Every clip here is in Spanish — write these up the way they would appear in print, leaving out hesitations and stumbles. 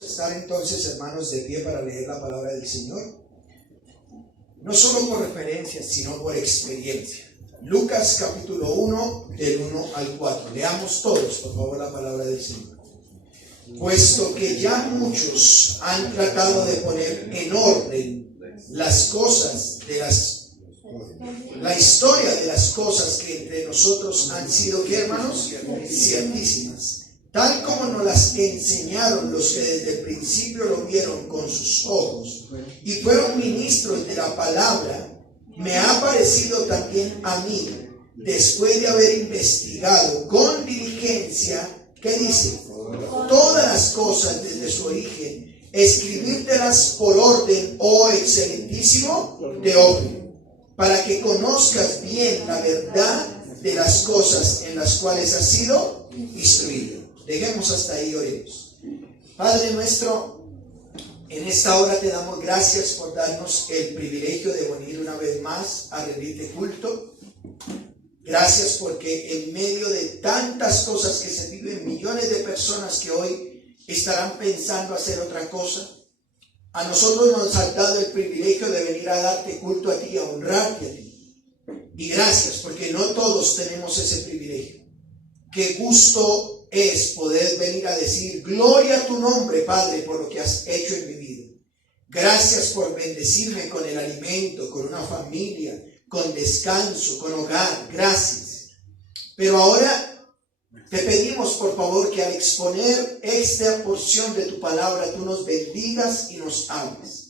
Estar entonces, hermanos, de pie para leer la palabra del Señor, no solo por referencia, sino por experiencia. Lucas capítulo 1, del 1 al 4. Leamos todos, por favor, la palabra del Señor. Puesto que ya muchos han tratado de poner en orden las cosas de la historia de las cosas que entre nosotros han sido, ¿qué, hermanos? Ciertísimas. Tal como nos las enseñaron los que desde el principio lo vieron con sus ojos y fueron ministros de la palabra, me ha parecido también a mí, después de haber investigado con diligencia, ¿qué dice? Todas las cosas desde su origen, escribírtelas por orden, oh excelentísimo Teófilo, para que conozcas bien la verdad de las cosas en las cuales has sido instruido. Dejemos hasta ahí, oremos. Padre nuestro, en esta hora te damos gracias por darnos el privilegio de venir una vez más a rendirte culto. Gracias porque en medio de tantas cosas que se viven, millones de personas que hoy estarán pensando hacer otra cosa, a nosotros nos has dado el privilegio de venir a darte culto a ti, a honrarte a ti. Y gracias porque no todos tenemos ese privilegio. Qué gusto es poder venir a decir gloria a tu nombre, Padre, por lo que has hecho en mi vida. Gracias por bendecirme con el alimento, con una familia, con descanso, con hogar. Gracias. Pero ahora te pedimos, por favor, que al exponer esta porción de tu palabra, tú nos bendigas y nos hables.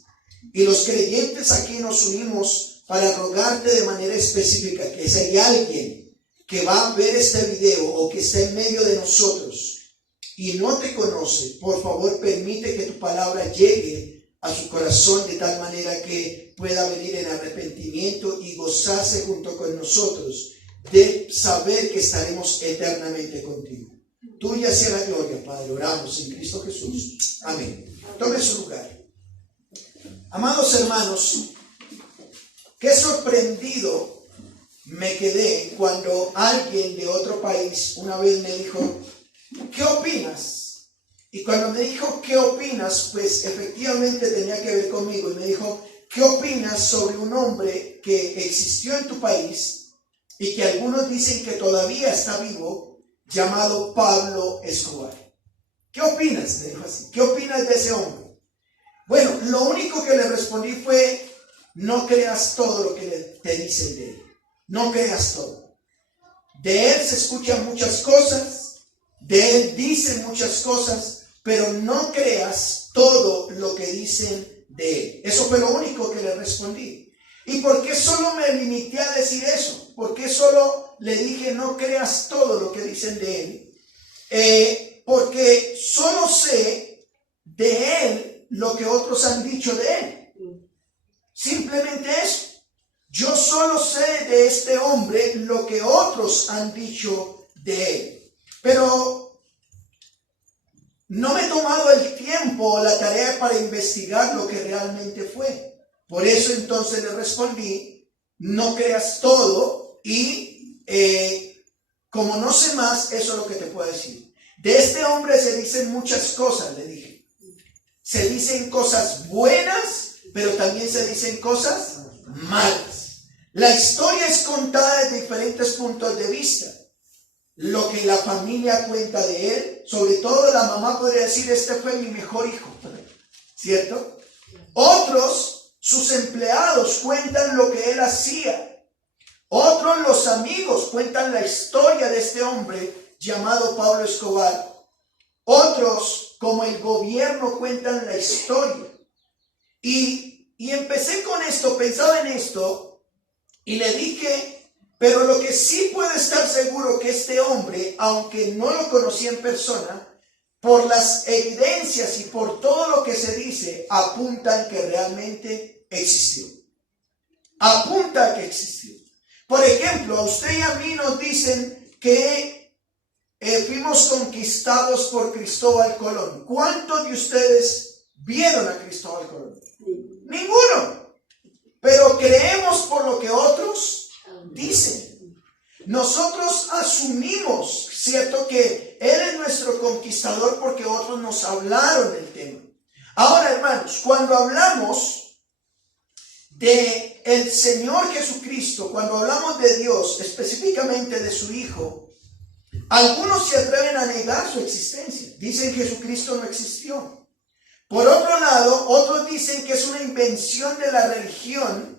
Y los creyentes aquí nos unimos para rogarte de manera específica que si hay alguien que va a ver este video o que está en medio de nosotros y no te conoce, por favor permite que tu palabra llegue a su corazón de tal manera que pueda venir en arrepentimiento y gozarse junto con nosotros de saber que estaremos eternamente contigo. Tuya sea la gloria, Padre, oramos en Cristo Jesús. Amén. Tome su lugar. Amados hermanos, qué sorprendido me quedé cuando alguien de otro país una vez me dijo, ¿qué opinas? Y cuando me dijo, ¿qué opinas? Pues efectivamente tenía que ver conmigo. Y me dijo, ¿qué opinas sobre un hombre que existió en tu país y que algunos dicen que todavía está vivo, llamado Pablo Escobar? ¿Qué opinas? Me dijo así. ¿Qué opinas de ese hombre? Bueno, lo único que le respondí fue, no creas todo lo que te dicen de él. No creas todo. De él se escuchan muchas cosas, de él dicen muchas cosas, pero no creas todo lo que dicen de él. Eso fue lo único que le respondí. ¿Y por qué solo me limité a decir eso? ¿Por qué solo le dije no creas todo lo que dicen de él? Porque solo sé de él lo que otros han dicho de él. Simplemente eso. Yo solo sé de este hombre lo que otros han dicho de él. Pero no me he tomado el tiempo o la tarea para investigar lo que realmente fue. Por eso entonces le respondí, no creas todo y como no sé más, eso es lo que te puedo decir. De este hombre se dicen muchas cosas, le dije. Se dicen cosas buenas, pero también se dicen cosas malas. La historia es contada desde diferentes puntos de vista. Lo que la familia cuenta de él, sobre todo la mamá podría decir, este fue mi mejor hijo, ¿cierto? Otros, sus empleados, cuentan lo que él hacía. Otros, los amigos, cuentan la historia de este hombre llamado Pablo Escobar. Otros, como el gobierno, cuentan la historia. Y empecé con esto, pensaba en esto, y le dije, pero lo que sí puedo estar seguro que este hombre, aunque no lo conocí en persona, por las evidencias y por todo lo que se dice, apuntan que realmente existió. Apunta que existió. Por ejemplo, a usted y a mí nos dicen que fuimos conquistados por Cristóbal Colón. ¿Cuántos de ustedes vieron a Cristóbal Colón? Ninguno. Pero creemos por lo que otros dicen. Nosotros asumimos, ¿cierto? Que Él es nuestro conquistador porque otros nos hablaron del tema. Ahora, hermanos, cuando hablamos de el Señor Jesucristo, cuando hablamos de Dios, específicamente de su Hijo, algunos se atreven a negar su existencia. Dicen que Jesucristo no existió. Por otro lado, otros dicen que es una invención de la religión.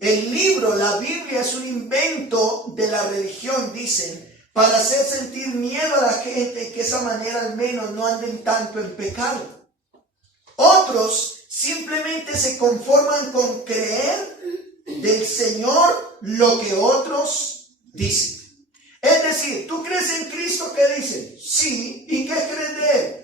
El libro, la Biblia, es un invento de la religión, dicen, para hacer sentir miedo a la gente y que de esa manera al menos no anden tanto en pecado. Otros simplemente se conforman con creer del Señor lo que otros dicen. Es decir, ¿tú crees en Cristo? ¿Qué dicen? Sí. ¿Y qué crees de Él?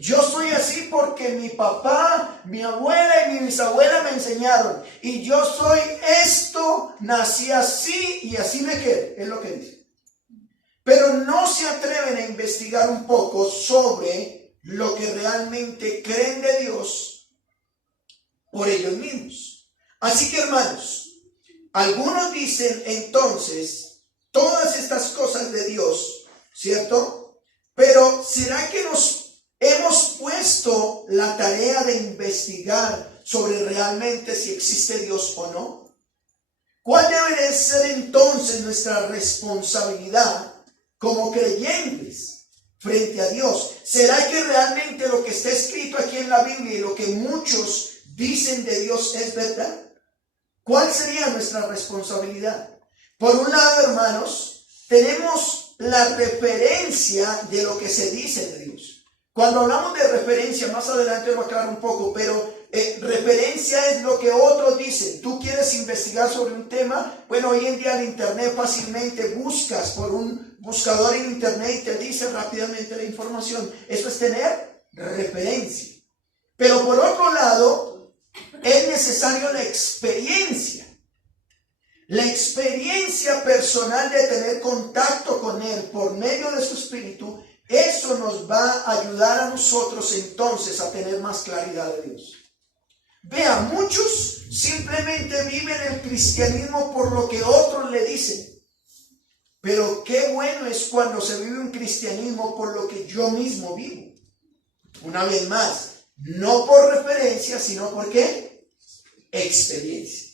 Yo soy así porque mi papá, mi abuela y mi bisabuela me enseñaron. Y yo soy esto, nací así y así me quedo. Es lo que dice. Pero no se atreven a investigar un poco sobre lo que realmente creen de Dios por ellos mismos. Así que, hermanos, algunos dicen entonces todas estas cosas de Dios, ¿cierto? Pero ¿será que nos hemos puesto la tarea de investigar sobre realmente si existe Dios o no? ¿Cuál debe ser entonces nuestra responsabilidad como creyentes frente a Dios? ¿Será que realmente lo que está escrito aquí en la Biblia y lo que muchos dicen de Dios es verdad? ¿Cuál sería nuestra responsabilidad? Por un lado, hermanos, tenemos la referencia de lo que se dice de Dios. Cuando hablamos de referencia, más adelante lo aclaro un poco, pero referencia es lo que otros dicen. Tú quieres investigar sobre un tema, bueno, hoy en día en internet fácilmente buscas por un buscador en internet y te dice rápidamente la información. Eso es tener referencia. Pero por otro lado, es necesario la experiencia. La experiencia personal de tener contacto con Él por medio de su Espíritu. Eso nos va a ayudar a nosotros entonces a tener más claridad de Dios. Vea, muchos simplemente viven el cristianismo por lo que otros le dicen. Pero qué bueno es cuando se vive un cristianismo por lo que yo mismo vivo. Una vez más, no por referencia, sino por ¿qué? Experiencia.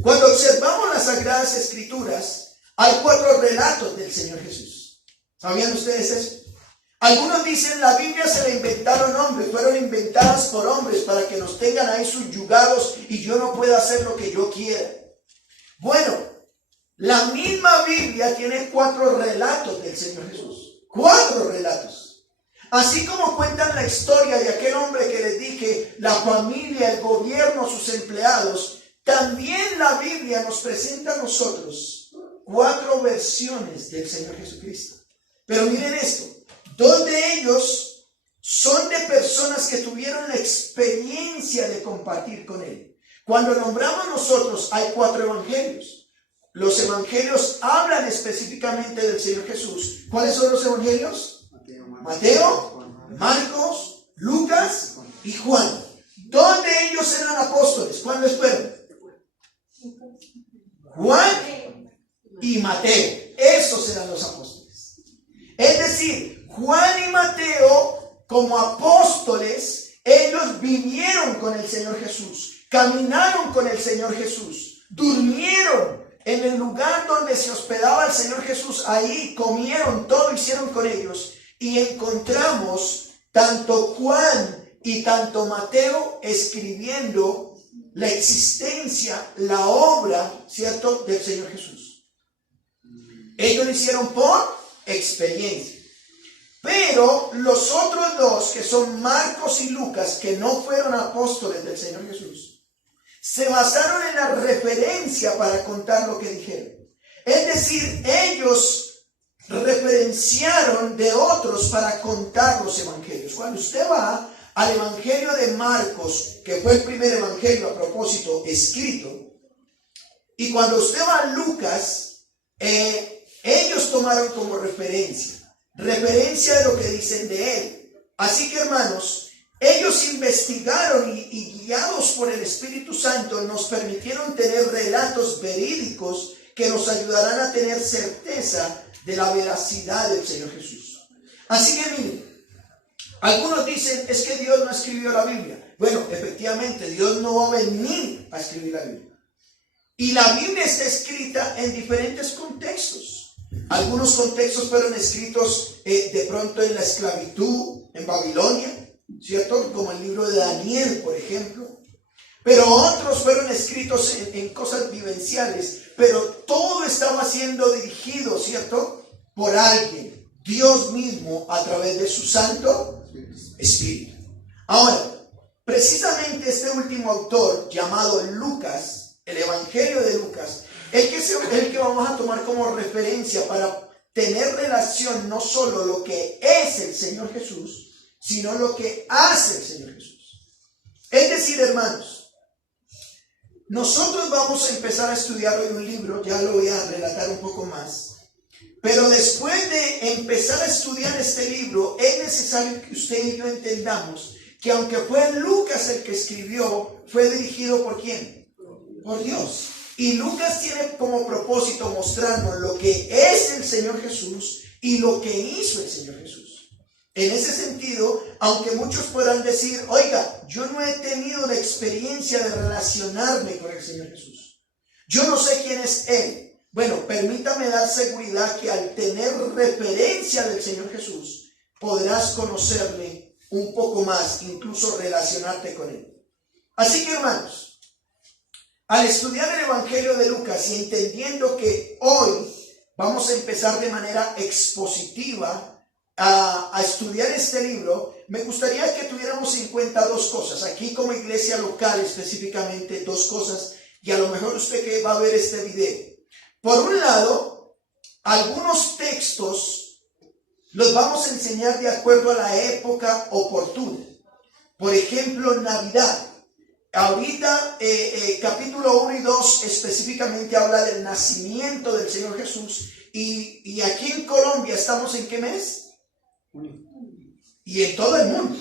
Cuando observamos las Sagradas Escrituras, hay 4 relatos del Señor Jesús. ¿Sabían ustedes eso? Algunos dicen la Biblia se la inventaron hombres, fueron inventadas por hombres para que nos tengan ahí subyugados y yo no pueda hacer lo que yo quiera. Bueno, la misma Biblia tiene 4 relatos del Señor Jesús. 4 relatos. Así como cuentan la historia de aquel hombre que les dije, la familia, el gobierno, sus empleados, también la Biblia nos presenta a nosotros 4 versiones del Señor Jesucristo. Pero miren esto, 2 de ellos son de personas que tuvieron la experiencia de compartir con Él. Cuando nombramos nosotros, hay 4 evangelios. Los evangelios hablan específicamente del Señor Jesús. ¿Cuáles son los evangelios? Mateo, Marcos, Lucas y Juan. 2 de ellos eran apóstoles. ¿Cuáles fueron? Juan y Mateo. Esos eran los apóstoles. Es decir, Juan y Mateo, como apóstoles, ellos vivieron con el Señor Jesús, caminaron con el Señor Jesús, durmieron en el lugar donde se hospedaba el Señor Jesús, ahí comieron todo, hicieron con ellos, y encontramos tanto Juan y tanto Mateo escribiendo la existencia, la obra, ¿cierto?, del Señor Jesús. Ellos lo hicieron por experiencia. Pero los otros 2, que son Marcos y Lucas, que no fueron apóstoles del Señor Jesús, se basaron en la referencia para contar lo que dijeron. Es decir, ellos referenciaron de otros para contar los evangelios. Cuando usted va al evangelio de Marcos, que fue el primer evangelio a propósito escrito, y cuando usted va a Lucas, ellos tomaron como referencia de lo que dicen de Él. Así que, hermanos, ellos investigaron y guiados por el Espíritu Santo nos permitieron tener relatos verídicos que nos ayudarán a tener certeza de la veracidad del Señor Jesús. Así que miren, algunos dicen, es que Dios no escribió la Biblia. Bueno, efectivamente, Dios no va a venir a escribir la Biblia. Y la Biblia está escrita en diferentes contextos. Algunos contextos fueron escritos de pronto en la esclavitud, en Babilonia, ¿cierto? Como el libro de Daniel, por ejemplo. Pero otros fueron escritos en cosas vivenciales. Pero todo estaba siendo dirigido, ¿cierto? Por alguien, Dios mismo, a través de su Santo Espíritu. Ahora, precisamente este último autor, llamado Lucas, el Evangelio de Lucas, el que vamos a tomar como referencia para tener relación no solo lo que es el Señor Jesús, sino lo que hace el Señor Jesús. Es decir, hermanos, nosotros vamos a empezar a estudiar hoy un libro, ya lo voy a relatar un poco más, pero después de empezar a estudiar este libro, es necesario que usted y yo entendamos que aunque fue Lucas el que escribió, fue dirigido ¿por quién? Por Dios. Y Lucas tiene como propósito mostrarnos lo que es el Señor Jesús y lo que hizo el Señor Jesús. En ese sentido, aunque muchos puedan decir, oiga, yo no he tenido la experiencia de relacionarme con el Señor Jesús. Yo no sé quién es Él. Bueno, permítame dar seguridad que al tener referencia del Señor Jesús, podrás conocerle un poco más, incluso relacionarte con Él. Así que, hermanos, al estudiar el Evangelio de Lucas y entendiendo que hoy vamos a empezar de manera expositiva a estudiar este libro, me gustaría que tuviéramos en cuenta dos cosas. Aquí como iglesia local específicamente, dos cosas, y a lo mejor usted que va a ver este video. Por un lado, algunos textos los vamos a enseñar de acuerdo a la época oportuna. Por ejemplo, Navidad. Ahorita capítulo 1 y 2 específicamente habla del nacimiento del Señor Jesús. Y aquí en Colombia, ¿estamos en qué mes? Y en todo el mundo.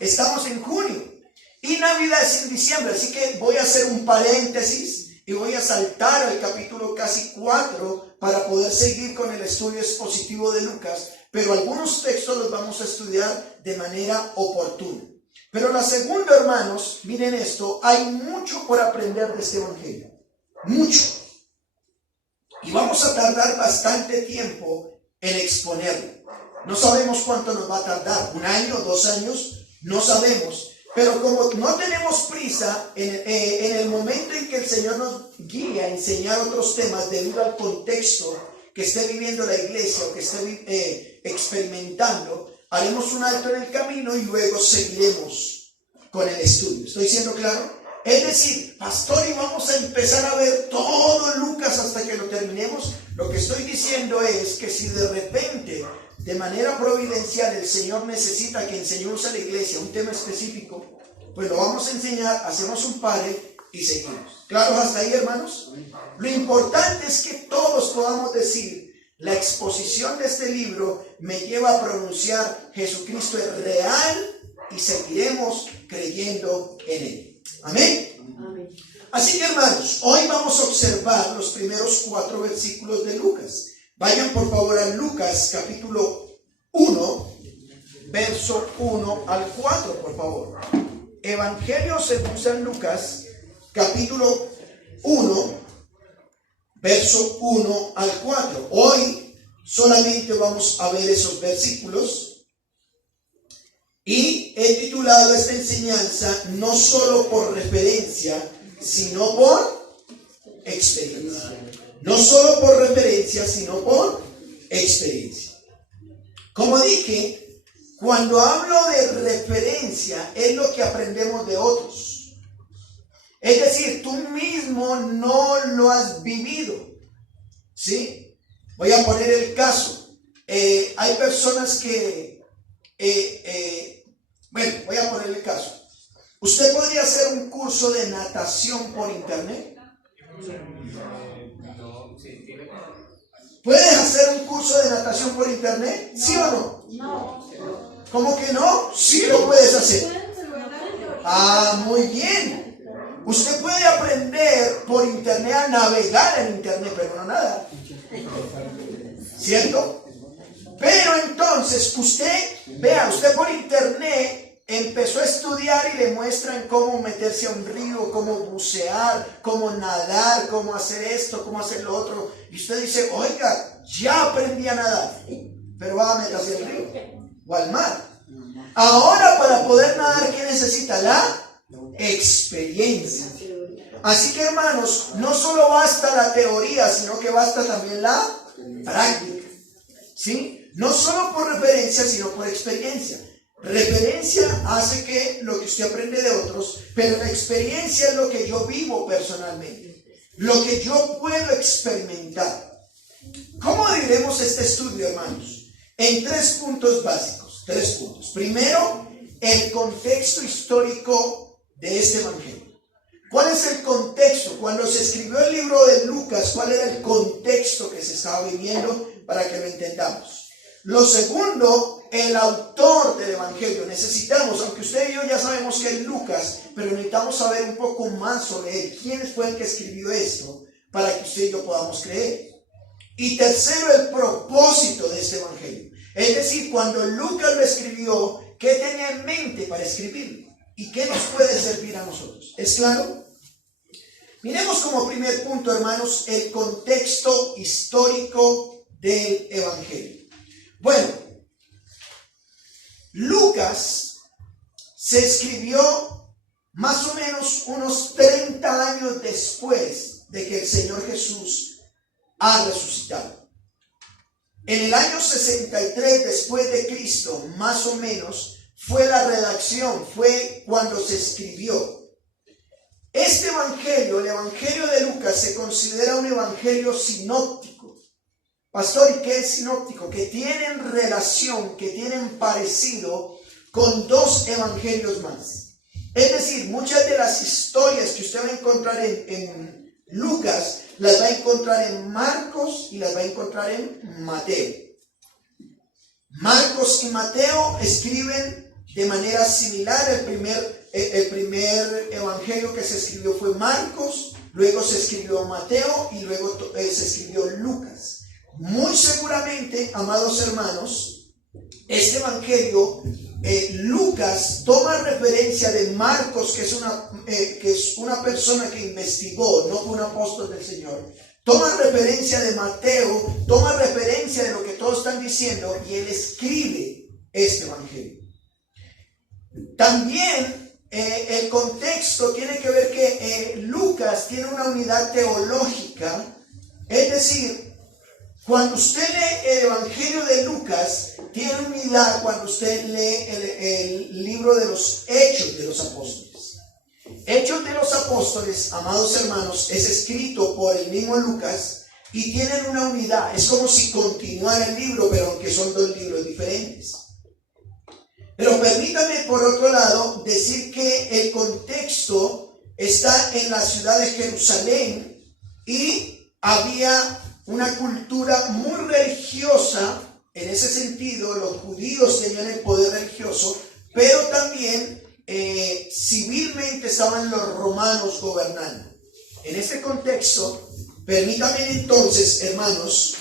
Estamos en junio. Y Navidad es en diciembre. Así que voy a hacer un paréntesis y voy a saltar al capítulo casi 4 para poder seguir con el estudio expositivo de Lucas. Pero algunos textos los vamos a estudiar de manera oportuna. Pero la segunda, hermanos, miren esto, hay mucho por aprender de este evangelio. Mucho. Y vamos a tardar bastante tiempo en exponerlo. No sabemos cuánto nos va a tardar, 1 año, 2 años, no sabemos. Pero como no tenemos prisa, en el momento en que el Señor nos guía a enseñar otros temas debido al contexto que esté viviendo la iglesia o que esté experimentando, haremos un alto en el camino y luego seguiremos con el estudio. ¿Estoy siendo claro? Es decir, pastor, y vamos a empezar a ver todo Lucas hasta que lo terminemos. Lo que estoy diciendo es que si de repente, de manera providencial, el Señor necesita que enseñemos a la iglesia un tema específico, pues lo vamos a enseñar, hacemos un pare y seguimos. ¿Claros hasta ahí, hermanos? Lo importante es que todos podamos decir, la exposición de este libro me lleva a pronunciar Jesucristo es real y seguiremos creyendo en Él. Amén. Amén. Así que, hermanos, hoy vamos a observar los primeros 4 versículos de Lucas. Vayan por favor a Lucas capítulo 1, verso 1 al 4, por favor. Evangelio según San Lucas, capítulo 1, verso 1 al 4. Hoy solamente vamos a ver esos versículos. Y he titulado esta enseñanza no solo por referencia, sino por experiencia. No solo por referencia, sino por experiencia. Como dije, cuando hablo de referencia, es lo que aprendemos de otros. Es decir, tú mismo no lo has vivido. ¿Sí? Voy a poner el caso. Hay personas que... bueno, voy a poner el caso. ¿Usted podría hacer un curso de natación por internet? ¿Puedes hacer un curso de natación por internet? ¿Sí o no? No. ¿Cómo que no? Sí lo puedes hacer. Ah, muy bien. Usted puede aprender por internet a navegar en internet, pero no nadar. ¿Cierto? Pero entonces usted por internet empezó a estudiar y le muestran cómo meterse a un río, cómo bucear, cómo nadar, cómo hacer esto, cómo hacer lo otro. Y usted dice, oiga, ya aprendí a nadar, pero va a meterse al río o al mar. Ahora para poder nadar, ¿qué necesita? La experiencia. Así que hermanos, no solo basta la teoría, sino que basta también la práctica. ¿Sí? No solo por referencia, sino por experiencia. Referencia hace que lo que usted aprende de otros, pero la experiencia es lo que yo vivo personalmente, lo que yo puedo experimentar. ¿Cómo dividimos este estudio, hermanos? En 3 puntos básicos, 3 puntos. Primero, el contexto histórico de este evangelio. ¿Cuál es el contexto? Cuando se escribió el libro de Lucas, ¿cuál era el contexto que se estaba viviendo para que lo entendamos? Lo segundo, el autor del evangelio. Necesitamos, aunque usted y yo ya sabemos que es Lucas, pero necesitamos saber un poco más sobre él. ¿Quién fue el que escribió esto? Para que usted y yo podamos creer. Y tercero, el propósito de este evangelio. Es decir, cuando Lucas lo escribió, ¿qué tenía en mente para escribirlo? ¿Y qué nos puede servir a nosotros? ¿Es claro? Miremos como primer punto, hermanos, el contexto histórico del evangelio. Bueno, Lucas se escribió más o menos unos 30 años después de que el Señor Jesús ha resucitado. En el año 63 después de Cristo, más o menos, fue la redacción, fue cuando se escribió. Este evangelio, el evangelio de Lucas, se considera un evangelio sinóptico. Pastor, ¿y qué es sinóptico? Que tienen relación, que tienen parecido con 2 evangelios más. Es decir, muchas de las historias que usted va a encontrar en Lucas, las va a encontrar en Marcos y las va a encontrar en Mateo. Marcos y Mateo escriben de manera similar. El primer evangelio que se escribió fue Marcos, luego se escribió Mateo y luego se escribió Lucas. Muy seguramente, amados hermanos, este evangelio, Lucas toma referencia de Marcos, que es una persona que investigó, no fue un apóstol del Señor. Toma referencia de Mateo, toma referencia de lo que todos están diciendo y él escribe este evangelio. También el contexto tiene que ver que Lucas tiene una unidad teológica, es decir, cuando usted lee el evangelio de Lucas, tiene unidad cuando usted lee el libro de los Hechos de los Apóstoles. Hechos de los Apóstoles, amados hermanos, es escrito por el mismo Lucas y tienen una unidad. Es como si continuara el libro, pero aunque son 2 libros diferentes. Pero permítame, por otro lado, decir que el contexto está en la ciudad de Jerusalén y había una cultura muy religiosa. En ese sentido, los judíos tenían el poder religioso, pero también civilmente estaban los romanos gobernando. En este contexto, permítanme entonces, hermanos,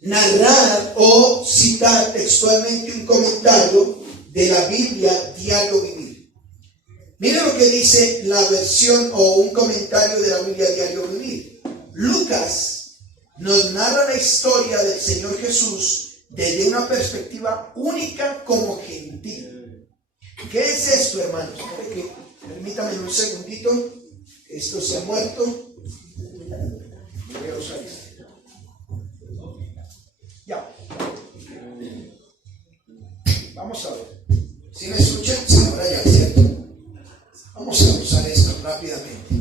narrar o citar textualmente un comentario de la Biblia Diario Vivir. Miren lo que dice la versión o un comentario de la Biblia Diario Vivir. Lucas nos narra la historia del Señor Jesús desde una perspectiva única como gentil. ¿Qué es esto, hermanos? Permítanme un segundito. Esto se ha muerto. Voy a usar esto. Ya. Vamos a ver. Si me escuchan, se habrá ya, ¿cierto? Vamos a usar esto rápidamente.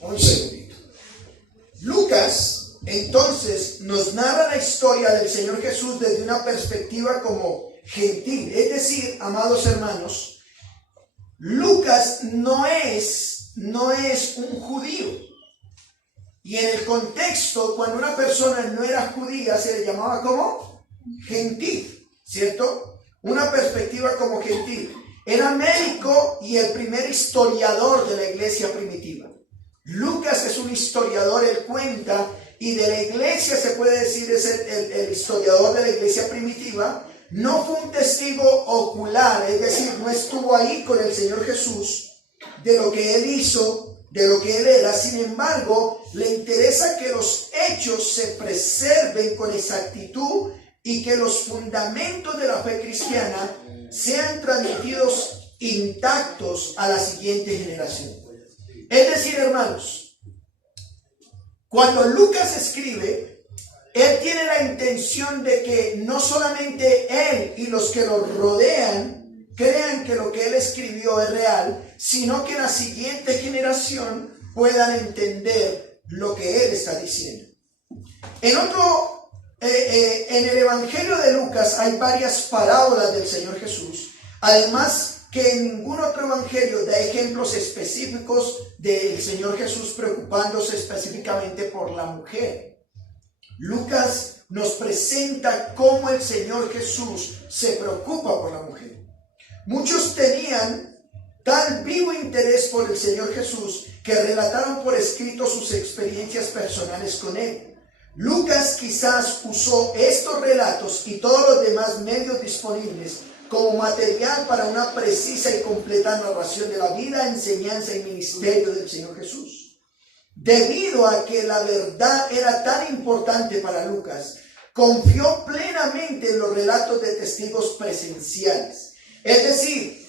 Un segundito. Lucas, entonces, nos narra la historia del Señor Jesús desde una perspectiva como gentil. Es decir, amados hermanos, Lucas no es un judío. Y en el contexto, cuando una persona no era judía, se le llamaba como gentil, ¿cierto? Una perspectiva como gentil. Era médico y el primer historiador de la iglesia primitiva. Lucas es un historiador, él cuenta y de la iglesia, se puede decir, es el historiador de la iglesia primitiva, no fue un testigo ocular, es decir, no estuvo ahí con el Señor Jesús de lo que Él hizo, de lo que Él era. Sin embargo, le interesa que los hechos se preserven con exactitud y que los fundamentos de la fe cristiana sean transmitidos intactos a la siguiente generación. Es decir, hermanos, cuando Lucas escribe, él tiene la intención de que no solamente él y los que lo rodean crean que lo que él escribió es real, sino que la siguiente generación puedan entender lo que él está diciendo. En el Evangelio de Lucas hay varias parábolas del Señor Jesús, además que en ningún otro evangelio da ejemplos específicos del Señor Jesús preocupándose específicamente por la mujer. Lucas nos presenta cómo el Señor Jesús se preocupa por la mujer. Muchos tenían tal vivo interés por el Señor Jesús que relataron por escrito sus experiencias personales con Él. Lucas quizás usó estos relatos y todos los demás medios disponibles como material para una precisa y completa narración de la vida, enseñanza y ministerio del Señor Jesús. Debido a que la verdad era tan importante para Lucas, confió plenamente en los relatos de testigos presenciales. Es decir,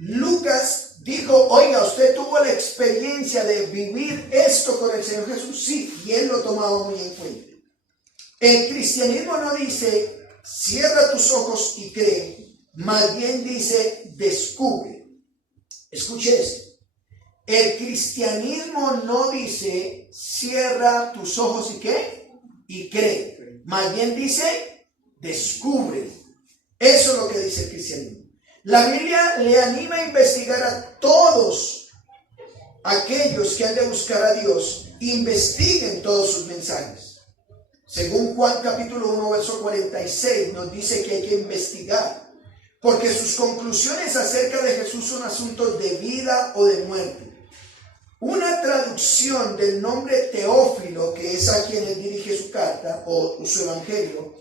Lucas dijo: oiga, usted tuvo la experiencia de vivir esto con el Señor Jesús. Sí, y él lo tomaba muy en cuenta. El cristianismo no dice: cierra tus ojos y cree. Más bien dice: descubre. Escuche esto. El cristianismo no dice: cierra tus ojos y ¿qué? Y cree. Más bien dice: descubre. Eso es lo que dice el cristianismo. La Biblia le anima a investigar a todos aquellos que han de buscar a Dios. Investiguen todos sus mensajes. Según Juan capítulo 1 verso 46 nos dice que hay que investigar, porque sus conclusiones acerca de Jesús son asuntos de vida o de muerte. Una traducción del nombre Teófilo, que es a quien él dirige su carta o su evangelio,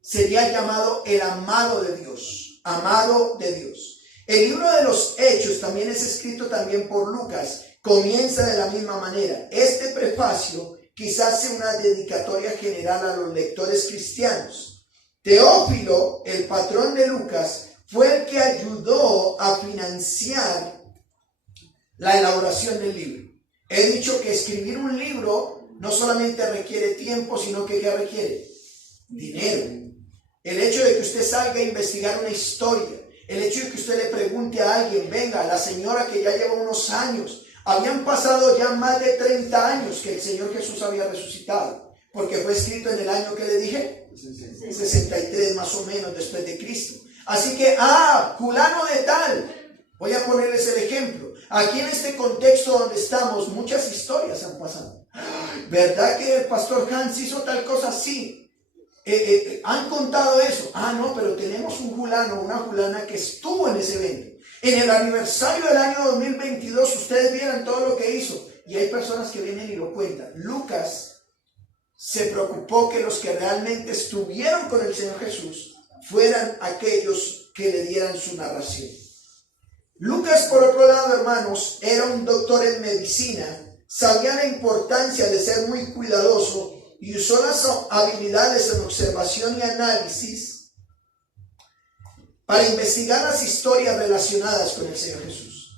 sería llamado el amado de Dios, amado de Dios. El libro de los Hechos también es escrito también por Lucas, comienza de la misma manera. Este prefacio quizás sea una dedicatoria general a los lectores cristianos. Teófilo, el patrón de Lucas, fue el que ayudó a financiar la elaboración del libro. He dicho que escribir un libro no solamente requiere tiempo, sino que ¿qué requiere? Dinero. El hecho de que usted salga a investigar una historia, el hecho de que usted le pregunte a alguien: venga, la señora que ya lleva unos años, habían pasado ya más de 30 años que el Señor Jesús había resucitado, porque fue escrito en el año que le dije, 63 más o menos después de Cristo. Así que, fulano de tal, voy a ponerles el ejemplo. Aquí en este contexto donde estamos, muchas historias han pasado. ¿Verdad que el pastor Hans hizo tal cosa? Sí. ¿Han contado eso? No, pero tenemos un fulano, una fulana que estuvo en ese evento. En el aniversario del año 2022, ustedes vieran todo lo que hizo. Y hay personas que vienen y lo cuentan. Lucas se preocupó que los que realmente estuvieron con el Señor Jesús fueran aquellos que le dieran su narración. Lucas, por otro lado, hermanos, era un doctor en medicina, sabía la importancia de ser muy cuidadoso y usó las habilidades en observación y análisis para investigar las historias relacionadas con el Señor Jesús.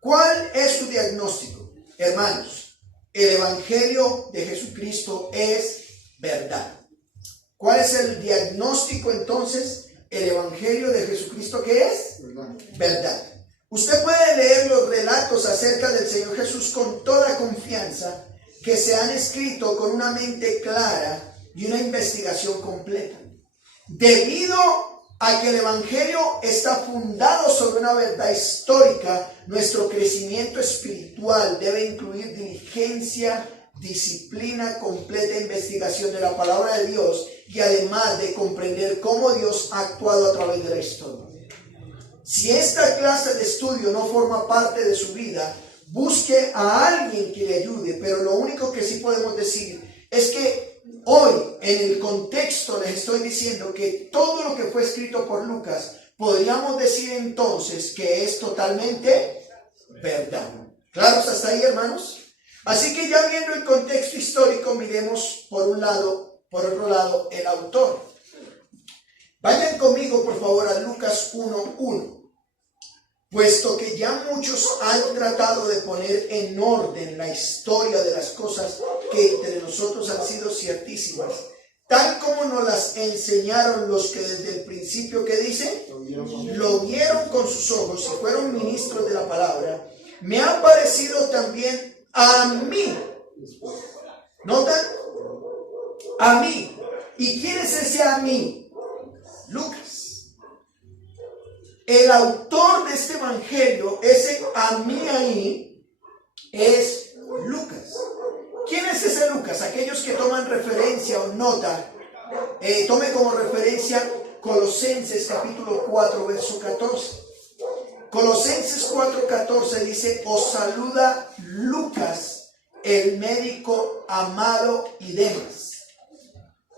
¿Cuál es su diagnóstico? Hermanos, el Evangelio de Jesucristo es verdad. ¿Cuál es el diagnóstico entonces? El Evangelio de Jesucristo, ¿qué es? Verdad. Usted puede leer los relatos acerca del Señor Jesús con toda confianza, que se han escrito con una mente clara y una investigación completa. Debido a que el Evangelio está fundado sobre una verdad histórica, nuestro crecimiento espiritual debe incluir diligencia, disciplina, completa investigación de la palabra de Dios y además de comprender cómo Dios ha actuado a través de la historia. Si esta clase de estudio no forma parte de su vida, busque a alguien que le ayude, pero lo único que sí podemos decir es que hoy en el contexto les estoy diciendo que todo lo que fue escrito por Lucas, podríamos decir entonces que es totalmente verdad. ¿Claros hasta ahí, hermanos? Así que ya viendo el contexto histórico, miremos por otro lado, el autor. Vayan conmigo, por favor, a Lucas 1:1. Puesto que ya muchos han tratado de poner en orden la historia de las cosas que entre nosotros han sido ciertísimas, tal como nos las enseñaron los que desde el principio, ¿qué dice? Lo vieron con sus ojos y fueron ministros de la palabra, me ha parecido también a mí. ¿Notan? A mí. ¿Y quién es ese a mí? Lucas. El autor de este evangelio, ese a mí ahí, es Lucas. ¿Quién es ese Lucas? Aquellos que toman referencia o nota, tome como referencia Colosenses capítulo 4, verso 14. Colosenses 4:14 dice, os saluda Lucas, el médico amado y Demas.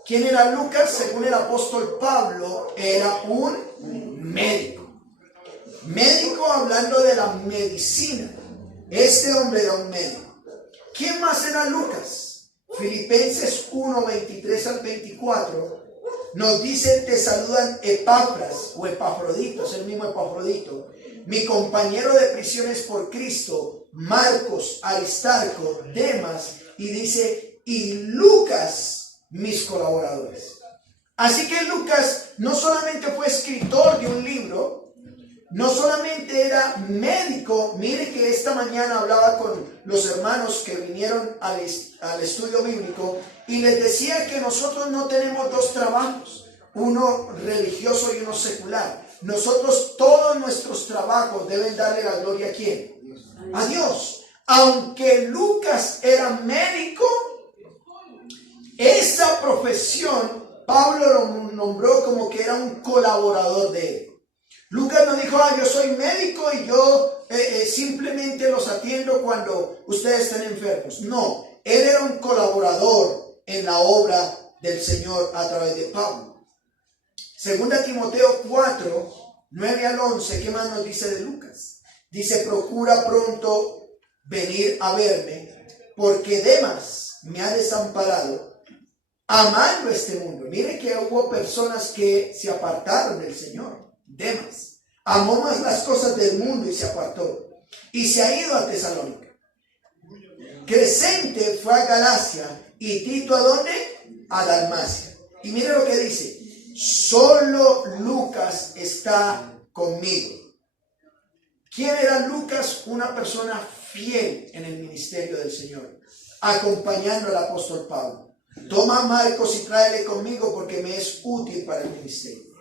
¿Quién era Lucas? Según el apóstol Pablo, era un médico. Médico hablando de la medicina. Este hombre era un médico. ¿Quién más era Lucas? Filipenses 1:23 al 24 nos dice, te saludan Epafras o Epafrodito, es el mismo Epafrodito, mi compañero de prisiones por Cristo, Marcos, Aristarco, Demas, y dice, y Lucas, mis colaboradores. Así que Lucas no solamente fue escritor de un libro, no solamente era médico. Mire que esta mañana hablaba con los hermanos que vinieron al estudio bíblico y les decía que nosotros no tenemos dos trabajos, uno religioso y uno secular. Nosotros, todos nuestros trabajos deben darle la gloria ¿a quién? A Dios. Aunque Lucas era médico, esa profesión Pablo lo nombró como que era un colaborador de él. Lucas no dijo, yo soy médico y yo simplemente los atiendo cuando ustedes estén enfermos. No, él era un colaborador en la obra del Señor a través de Pablo. Segunda Timoteo 4, 9 al 11, ¿qué más nos dice de Lucas? Dice, procura pronto venir a verme, porque Demas me ha desamparado, amando este mundo. Mire que hubo personas que se apartaron del Señor. Demas amó más las cosas del mundo y se apartó, y se ha ido a Tesalónica. Crescente fue a Galacia, y Tito ¿a dónde? A Dalmacia. Y mire lo que dice, solo Lucas está conmigo. ¿Quién era Lucas? Una persona fiel en el ministerio del Señor, acompañando al apóstol Pablo. Toma a Marcos y tráele conmigo porque me es útil para el ministerio.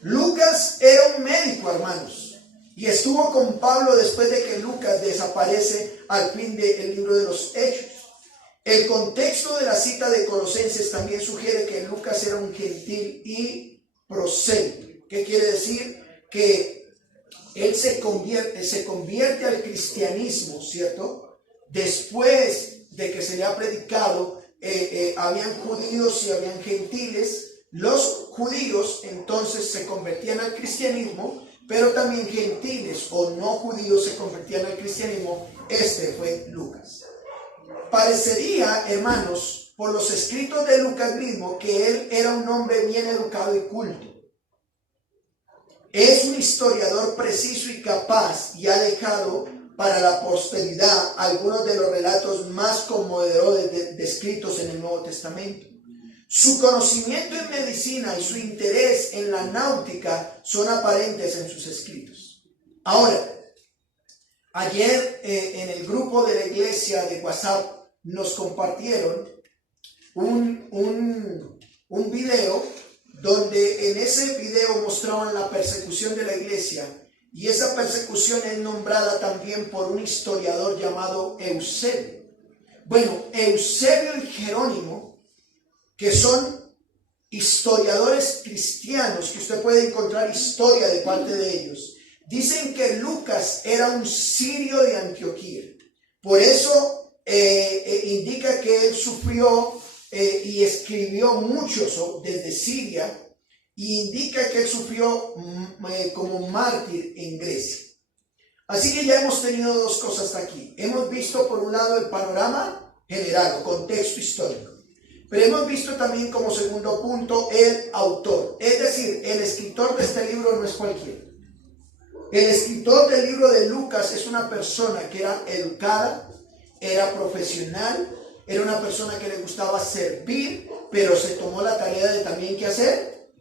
Lucas era un médico, hermanos, y estuvo con Pablo después de que Lucas desaparece al fin del libro de los Hechos. El contexto de la cita de Colosenses también sugiere que Lucas era un gentil y prosélito. ¿Qué quiere decir? Que él se convierte al cristianismo, ¿cierto? Después de que se le ha predicado, habían judíos y habían gentiles. Los judíos entonces se convertían al cristianismo, pero también gentiles o no judíos se convertían al cristianismo. Este fue Lucas. Parecería, hermanos, por los escritos de Lucas mismo, que él era un hombre bien educado y culto. Es un historiador preciso y capaz, y ha dejado para la posteridad algunos de los relatos más conmovedores descritos en el Nuevo Testamento. Su conocimiento en medicina y su interés en la náutica son aparentes en sus escritos. Ahora, ayer en el grupo de la iglesia de WhatsApp nos compartieron un video donde en ese video mostraban la persecución de la iglesia, y esa persecución es nombrada también por un historiador llamado Eusebio. Bueno, Eusebio y Jerónimo, que son historiadores cristianos, que usted puede encontrar historia de parte de ellos, dicen que Lucas era un sirio de Antioquía. Por eso indica que él sufrió y escribió mucho desde Siria, y indica que él sufrió como mártir en Grecia. Así que ya hemos tenido dos cosas hasta aquí. Hemos visto por un lado el panorama general o contexto histórico, pero hemos visto también como segundo punto el autor, es decir, el escritor de este libro no es cualquiera. El escritor del libro de Lucas es una persona que era educada, era profesional, era una persona que le gustaba servir, pero se tomó la tarea de también ¿qué hacer?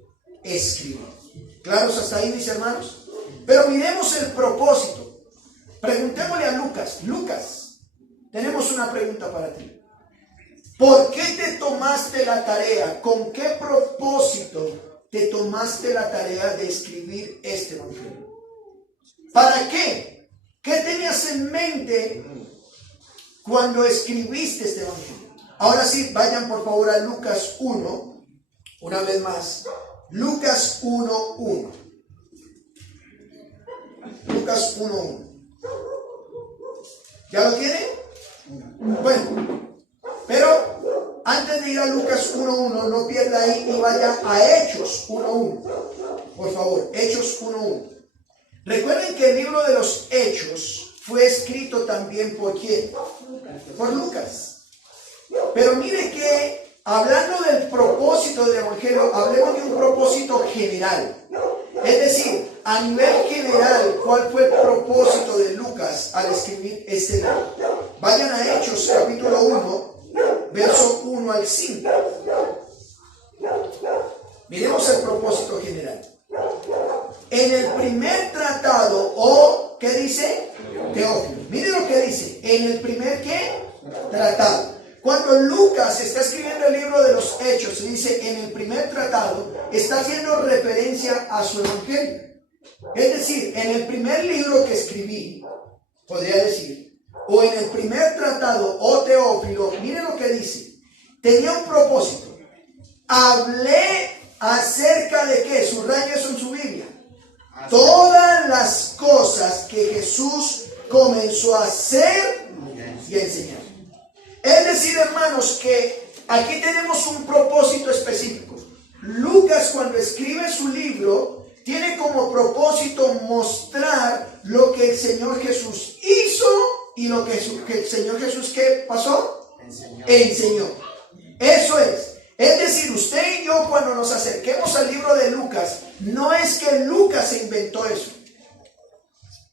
Escribir. ¿Claros hasta ahí, mis hermanos? Pero miremos el propósito. Preguntémosle a Lucas. Lucas, tenemos una pregunta para ti. ¿Por qué te tomaste la tarea? ¿Con qué propósito te tomaste la tarea de escribir este evangelio? ¿Para qué? ¿Qué tenías en mente cuando escribiste este evangelio? Ahora sí, vayan por favor a Lucas 1, una vez más. Lucas 1:1. Lucas 1:1. ¿Ya lo tiene? Bueno, pero antes de ir a Lucas 1:1, no pierda ahí y vaya a Hechos 1:1. Por favor, Hechos 1:1. Recuerden que el libro de los Hechos fue escrito también ¿por quién? Por Lucas. Pero mire que hablando del propósito del evangelio, hablemos de un propósito general. Es decir, a nivel general, ¿cuál fue el propósito de Lucas al escribir este libro? Vayan a Hechos capítulo 1, verso 1 al 5. Miremos el propósito general. En el primer tratado, o ¿qué dice? Teófilo. Mire lo que dice. En el primer ¿qué? Tratado. Cuando Lucas está escribiendo el libro de los Hechos, y dice en el primer tratado, está haciendo referencia a su evangelio. Es decir, en el primer libro que escribí, podría decir, o en el primer tratado, o Teófilo, mire lo que dice. Tenía un propósito. Hablé acerca de qué, subraya eso en su Biblia. Todas las cosas que Jesús comenzó a hacer y a enseñar. Es decir, hermanos, que aquí tenemos un propósito específico. Lucas, cuando escribe su libro, tiene como propósito mostrar lo que el Señor Jesús hizo y lo que el Señor Jesús ¿qué pasó? Enseñó. Eso es. Es decir, usted y yo cuando nos acerquemos al libro de Lucas, no es que Lucas se inventó eso.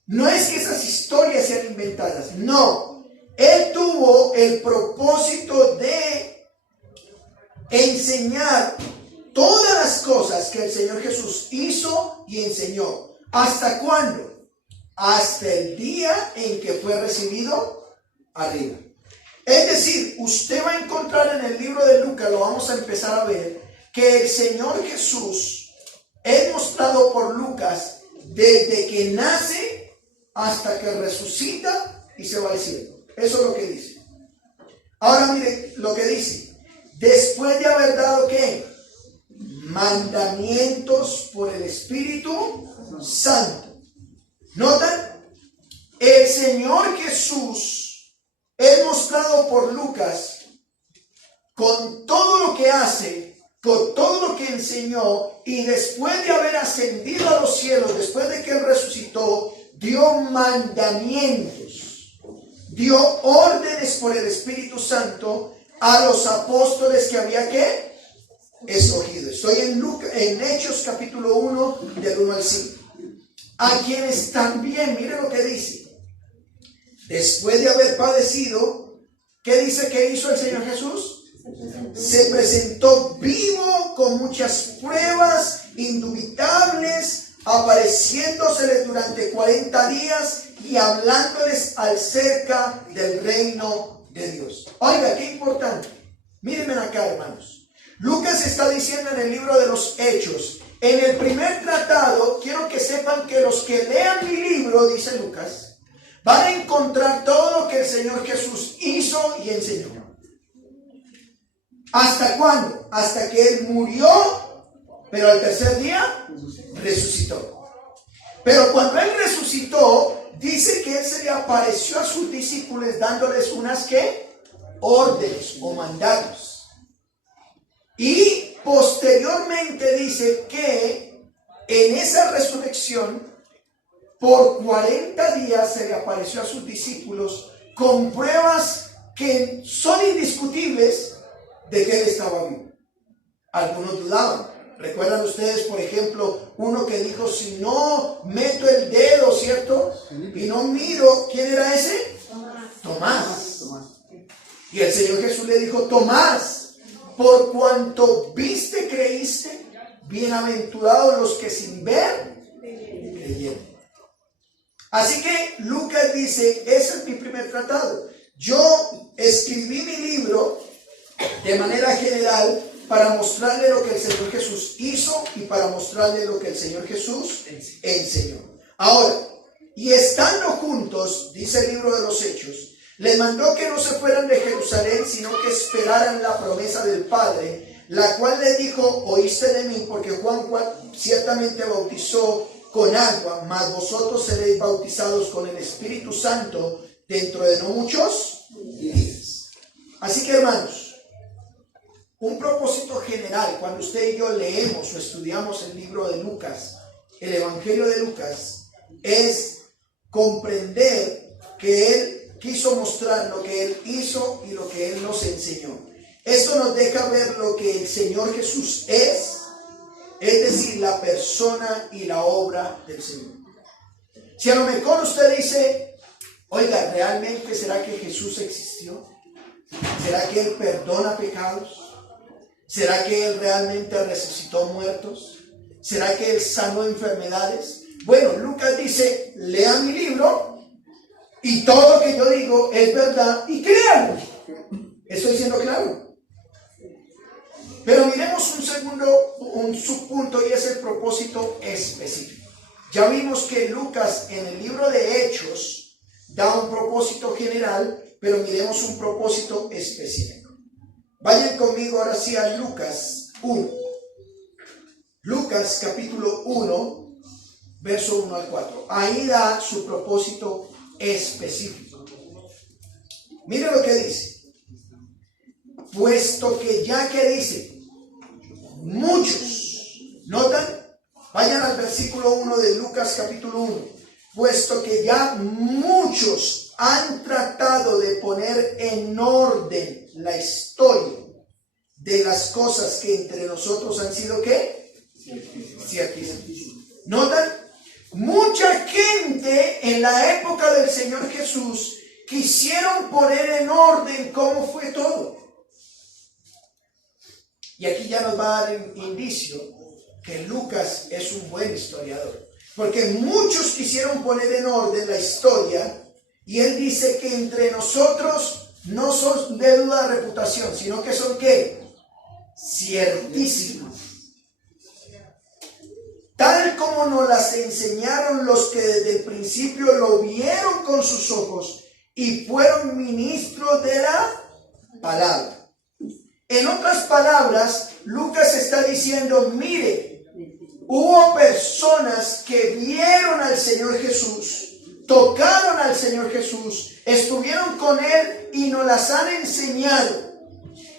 No es que esas historias sean inventadas. No. Él tuvo el propósito de enseñar todas las cosas que el Señor Jesús hizo y enseñó. ¿Hasta cuándo? Hasta el día en que fue recibido arriba. Es decir, usted va a encontrar en el libro de Lucas, lo vamos a empezar a ver, que el Señor Jesús es mostrado por Lucas desde que nace hasta que resucita y se va al cielo. Eso es lo que dice. Ahora mire lo que dice. Después de haber dado ¿qué? Mandamientos por el Espíritu Santo. ¿Notan? El Señor Jesús es mostrado por Lucas con todo lo que hace, con todo lo que enseñó, y después de haber ascendido a los cielos, después de que Él resucitó, dio mandamientos, dio órdenes por el Espíritu Santo a los apóstoles que había que escogido. Estoy en Hechos capítulo 1, del 1 al 5. A quienes también, miren lo que dice. Después de haber padecido, ¿qué dice que hizo el Señor Jesús? Se presentó vivo con muchas pruebas indubitables, apareciéndoseles durante 40 días y hablándoles acerca del reino de Dios. Oiga, qué importante. Mírenme acá, hermanos. Lucas está diciendo en el libro de los Hechos, en el primer tratado, quiero que sepan que los que lean mi libro, dice Lucas, van a encontrar todo lo que el Señor Jesús hizo y enseñó. ¿Hasta cuándo? Hasta que Él murió, pero al tercer día resucitó. Pero cuando Él resucitó, dice que Él se le apareció a sus discípulos dándoles unas ¿qué? Órdenes o mandatos. Y posteriormente dice que en esa resurrección, por 40 días se le apareció a sus discípulos con pruebas que son indiscutibles de que él estaba vivo. Algunos dudaban. ¿Recuerdan ustedes, por ejemplo, uno que dijo, si no meto el dedo, ¿cierto? Y no miro, ¿quién era ese? Tomás. Y el Señor Jesús le dijo, Tomás, por cuanto viste, creíste, bienaventurados los que sin ver, creyeron. Así que Lucas dice, ese es mi primer tratado. Yo escribí mi libro de manera general para mostrarle lo que el Señor Jesús hizo y para mostrarle lo que el Señor Jesús enseñó. Ahora, y estando juntos, dice el libro de los Hechos, les mandó que no se fueran de Jerusalén, sino que esperaran la promesa del Padre, la cual les dijo, oíste de mí, porque Juan ciertamente bautizó con agua, mas vosotros seréis bautizados con el Espíritu Santo dentro de no muchos días. Así que, hermanos, un propósito general, cuando usted y yo leemos o estudiamos el libro de Lucas, el Evangelio de Lucas, es comprender que Él quiso mostrar lo que Él hizo y lo que Él nos enseñó. Esto nos deja ver lo que el Señor Jesús es decir, la persona y la obra del Señor. Si a lo mejor usted dice, oiga, ¿realmente será que Jesús existió? ¿Será que Él perdona pecados? ¿Será que Él realmente resucitó muertos? ¿Será que Él sanó enfermedades? Bueno, Lucas dice, lea mi libro y todo lo que yo digo es verdad y créanlo. ¿Estoy siendo claro? Pero miremos un subpunto y es el propósito específico. Ya vimos que Lucas en el libro de Hechos da un propósito general, pero miremos un propósito específico. Vayan conmigo ahora sí a Lucas 1. Lucas capítulo 1, verso 1 al 4. Ahí da su propósito específico. Mire lo que dice. Puesto que ya que dice, muchos, ¿notan? Vayan al versículo 1 de Lucas capítulo 1. Puesto que ya muchos han tratado de poner en orden la historia de las cosas que entre nosotros han sido, ¿qué? Ciertísimas. ¿Notan? Mucha gente en la época del Señor Jesús quisieron poner en orden cómo fue todo. Y aquí ya nos va a dar un indicio que Lucas es un buen historiador. Porque muchos quisieron poner en orden la historia y él dice que entre nosotros no son de duda de reputación, sino que son ¿qué? Ciertísimas. Tal como nos las enseñaron los que desde el principio lo vieron con sus ojos y fueron ministros de la palabra. En otras palabras, Lucas está diciendo, mire, hubo personas que vieron al Señor Jesús, tocaron al Señor Jesús, estuvieron con Él y nos las han enseñado.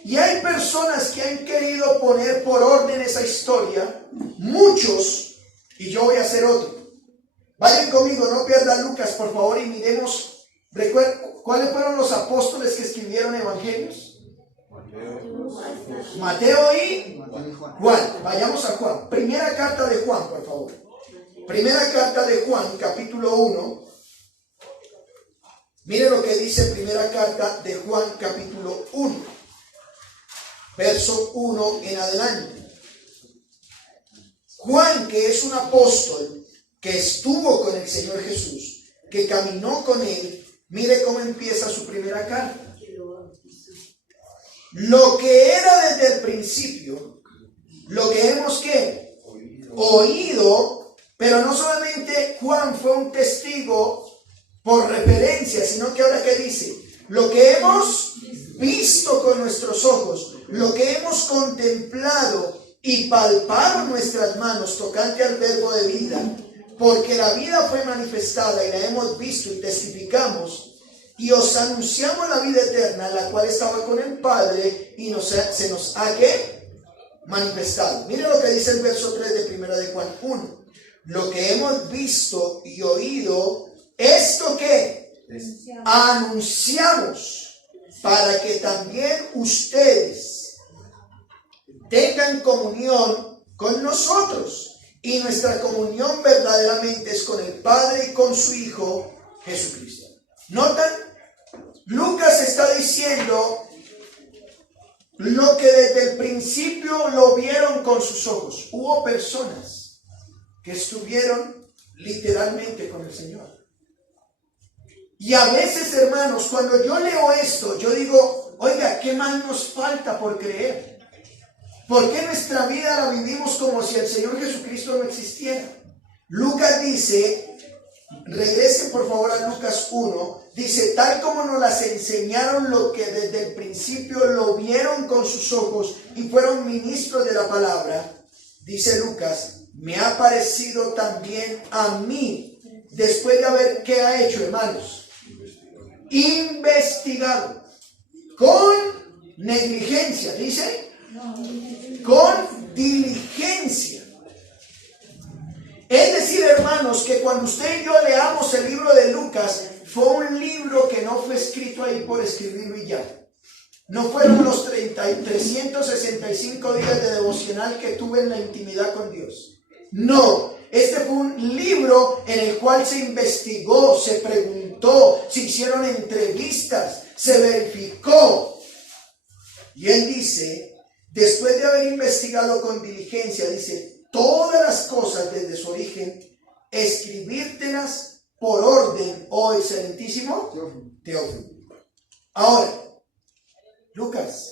Y hay personas que han querido poner por orden esa historia, muchos, y yo voy a hacer otro. Vayan conmigo, no pierdan Lucas, por favor, y miremos, ¿cuáles fueron los apóstoles que escribieron evangelios? Mateo y Juan. Vayamos a Juan. Primera carta de Juan, por favor. Primera carta de Juan, capítulo 1. Mire lo que dice primera carta de Juan, capítulo 1, verso 1 en adelante. Juan, que es un apóstol, que estuvo con el Señor Jesús, que caminó con Él, mire cómo empieza su primera carta. Lo que era desde el principio, lo que hemos ¿qué? Oído, pero no solamente Juan fue un testigo por referencia, sino que ahora ¿qué dice? Lo que hemos visto con nuestros ojos, lo que hemos contemplado y palpado nuestras manos tocante al verbo de vida, porque la vida fue manifestada y la hemos visto y testificamos. Y os anunciamos la vida eterna, la cual estaba con el Padre y se nos ha ¿qué? manifestado. Miren lo que dice el verso 3 de Primera de Juan 1. Lo que hemos visto y oído, ¿esto qué? Anunciamos, para que también ustedes tengan comunión con nosotros. Y nuestra comunión verdaderamente es con el Padre y con su Hijo Jesucristo. ¿Notan? Lucas está diciendo lo que desde el principio lo vieron con sus ojos. Hubo personas que estuvieron literalmente con el Señor. Y a veces, hermanos, cuando yo leo esto, yo digo, oiga, ¿qué más nos falta por creer? ¿Por qué nuestra vida la vivimos como si el Señor Jesucristo no existiera? Lucas dice, regresen por favor a Lucas 1, dice, tal como nos las enseñaron lo que desde el principio lo vieron con sus ojos y fueron ministros de la palabra, dice Lucas, me ha parecido también a mí, después de haber, ¿qué ha hecho, hermanos? Investigado con negligencia, dice, con diligencia. Es decir, hermanos, que cuando usted y yo leamos el libro de Lucas, fue un libro que no fue escrito ahí por escribirlo y ya. No fueron los 365 días de devocional que tuve en la intimidad con Dios. No, este fue un libro en el cual se investigó, se preguntó, se hicieron entrevistas, se verificó. Y él dice, después de haber investigado con diligencia, dice, todas las cosas desde su origen, escribírtelas por orden, oh excelentísimo Teófilo. Ahora, Lucas,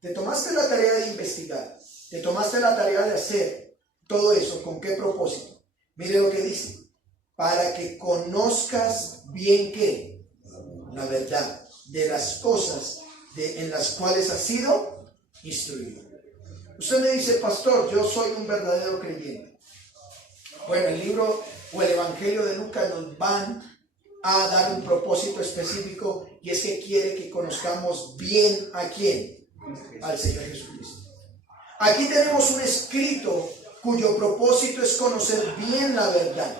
te tomaste la tarea de investigar, te tomaste la tarea de hacer todo eso, ¿con qué propósito? Mire lo que dice, para que conozcas bien qué, la verdad de las cosas en las cuales has sido instruido. Usted me dice, pastor, yo soy un verdadero creyente. Bueno, el libro o el Evangelio de Lucas nos van a dar un propósito específico, y es que quiere que conozcamos bien a quién, al Señor Jesucristo. Aquí tenemos un escrito cuyo propósito es conocer bien la verdad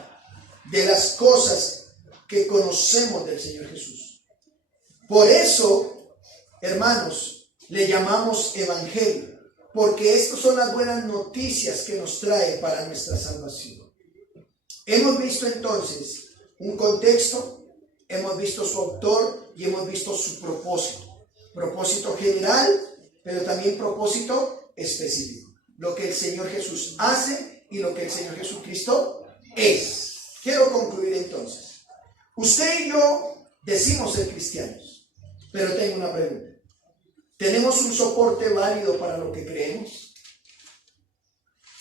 de las cosas que conocemos del Señor Jesús. Por eso, hermanos, le llamamos Evangelio, porque estas son las buenas noticias que nos trae para nuestra salvación. Hemos visto entonces un contexto, hemos visto su autor y hemos visto su propósito. Propósito general, pero también propósito específico. Lo que el Señor Jesús hace y lo que el Señor Jesucristo es. Quiero concluir entonces. Usted y yo decimos ser cristianos, pero tengo una pregunta. ¿Tenemos un soporte válido para lo que creemos?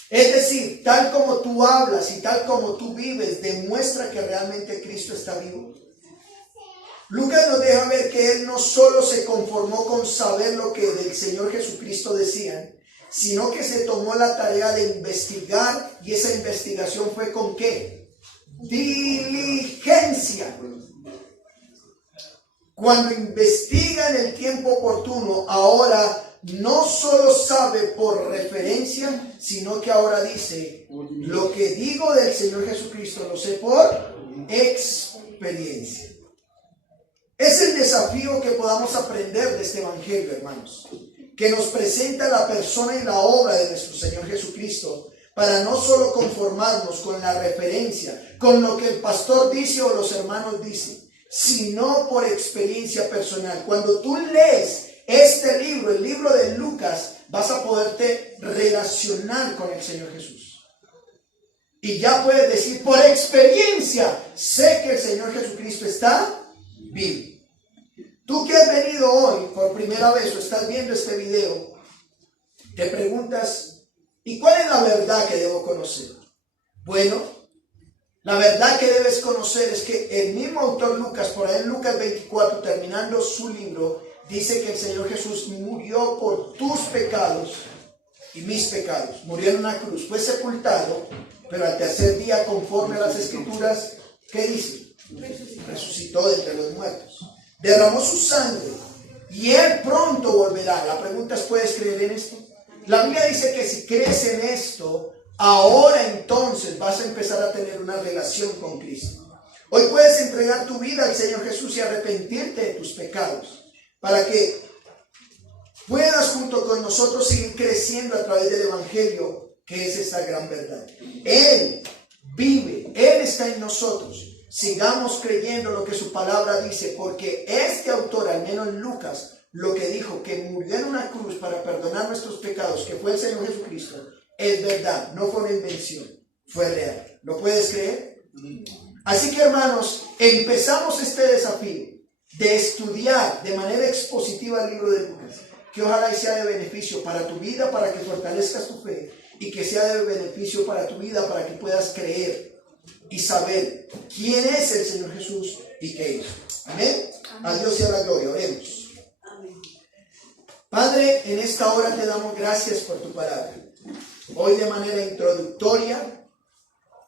Es decir, tal como tú hablas y tal como tú vives, demuestra que realmente Cristo está vivo. Lucas nos deja ver que él no solo se conformó con saber lo que del Señor Jesucristo decían, sino que se tomó la tarea de investigar, y esa investigación fue ¿con qué? Diligencia. Cuando investiga en el tiempo oportuno, ahora no solo sabe por referencia, sino que ahora dice, lo que digo del Señor Jesucristo lo sé por experiencia. Es el desafío que podamos aprender de este Evangelio, hermanos, que nos presenta la persona y la obra de nuestro Señor Jesucristo, para no solo conformarnos con la referencia, con lo que el pastor dice o los hermanos dicen, sino por experiencia personal. Cuando tú lees este libro, el libro de Lucas, vas a poderte relacionar con el Señor Jesús. Y ya puedes decir, por experiencia, sé que el Señor Jesucristo está vivo. Tú que has venido hoy por primera vez o estás viendo este video, te preguntas, ¿y cuál es la verdad que debo conocer? Bueno, la verdad que debes conocer es que el mismo autor Lucas, por ahí en Lucas 24, terminando su libro, dice que el Señor Jesús murió por tus pecados y mis pecados. Murió en una cruz, fue sepultado, pero al tercer día, conforme a las Escrituras, ¿qué dice? Resucitó de entre los muertos. Derramó su sangre y Él pronto volverá. La pregunta es, ¿puedes creer en esto? La Biblia dice que si crees en esto, ahora entonces vas a empezar a tener una relación con Cristo. Hoy puedes entregar tu vida al Señor Jesús y arrepentirte de tus pecados, para que puedas junto con nosotros seguir creciendo a través del Evangelio, que es esta gran verdad. Él vive, Él está en nosotros. Sigamos creyendo lo que su palabra dice, porque este autor, al menos Lucas, lo que dijo, que murió en una cruz para perdonar nuestros pecados, que fue el Señor Jesucristo, es verdad, no fue una invención, fue real. ¿Lo puedes creer? Así que, hermanos, empezamos este desafío de estudiar de manera expositiva el libro de Lucas, que ojalá sea de beneficio para tu vida, para que fortalezcas tu fe, y que sea de beneficio para tu vida, para que puedas creer y saber quién es el Señor Jesús y qué hizo. Amén. A Dios sea la gloria. Oremos. Padre, en esta hora te damos gracias por tu palabra. Hoy de manera introductoria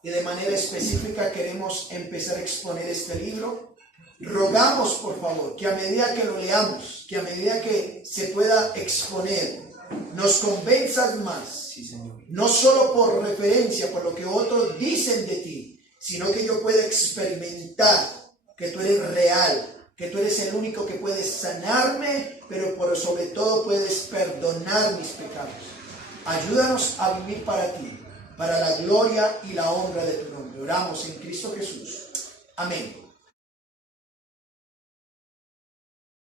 y de manera específica queremos empezar a exponer este libro. Rogamos, por favor, que a medida que lo leamos, que a medida que se pueda exponer, nos convenzas más. Sí, Señor. No solo por referencia, por lo que otros dicen de ti, sino que yo pueda experimentar que tú eres real, que tú eres el único que puedes sanarme, pero por sobre todo puedes perdonar mis pecados. Ayúdanos a vivir para ti, para la gloria y la honra de tu nombre. Oramos en Cristo Jesús. Amén.